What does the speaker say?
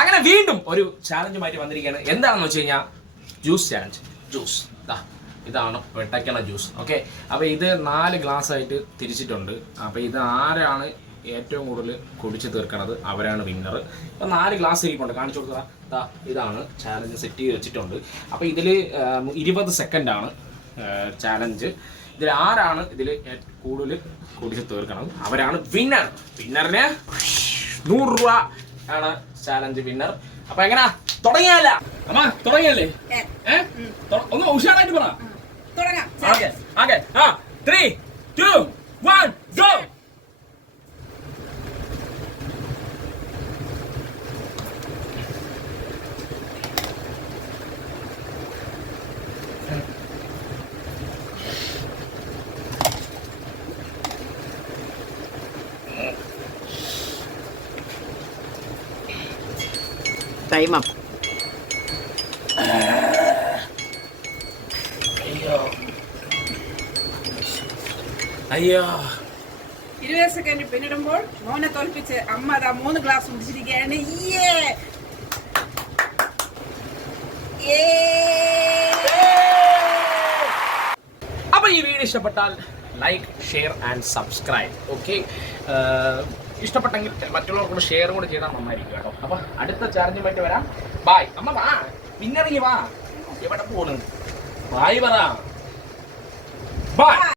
അങ്ങനെ വീണ്ടും ഒരു ചാലഞ്ചുമായിട്ട് വന്നിരിക്കുകയാണ്. എന്താണെന്ന് വെച്ച് കഴിഞ്ഞാൽ ജ്യൂസ് ചാലഞ്ച്. ജ്യൂസ് ഇതാണ് വെട്ടയ്ക്കണ ജ്യൂസ്. ഓക്കെ, അപ്പോൾ ഇത് 4 ഗ്ലാസ് ആയിട്ട് തിരിച്ചിട്ടുണ്ട്. അപ്പോൾ ഇത് ആരാണ് ഏറ്റവും കൂടുതൽ കുടിച്ച് തീർക്കണത് അവരാണ് വിന്നർ. അപ്പോൾ 4 ഗ്ലാസ് ഇരിപ്പുണ്ട്, കാണിച്ചു കൊടുക്കുക. ഇതാണ് ചാലഞ്ച് സെറ്റ് ചെയ്ത് വെച്ചിട്ടുണ്ട്. അപ്പോൾ ഇതിൽ 20 സെക്കൻഡാണ് ചാലഞ്ച്. ഇതിൽ ആരാണ് ഇതിൽ കൂടുതൽ കുടിച്ച് തീർക്കണത് അവരാണ് വിന്നർ. വിന്നറിന് 100 രൂപ ആണ് ചാലഞ്ച് വിന്നർ. അപ്പൊ എങ്ങനാ തുടങ്ങിയല്ല അമ്മ? തുടങ്ങിയല്ലേ? ഒന്ന് ഉഷാറായിട്ട് പറ. 3, 2, 1 go. Time up. അയ്യോ 20 സെക്കൻഡ് പിന്നിടുമ്പോൾ മോനെ തോൽപ്പിച്ച് അമ്മ അതാ 3 ഗ്ലാസ് കുടിച്ചിരിക്കുകയാണ്. അപ്പൊ ഈ വീഡിയോ ഇഷ്ടപ്പെട്ടാൽ like, share and subscribe. Okay, ഇഷ്ടപ്പെട്ടെങ്കിൽ മറ്റുള്ളവർക്കൂടെ ഷെയർ കൂടെ ചെയ്താൽ നന്നായിരിക്കും കേട്ടോ. അപ്പൊ അടുത്ത ചാലഞ്ചുമായിട്ട് വരാം. ബായ്. അമ്മ വാ, വിന്നറിങ് വാ. എവിടെ പോണ്? ബായ് പറ. ബായ്.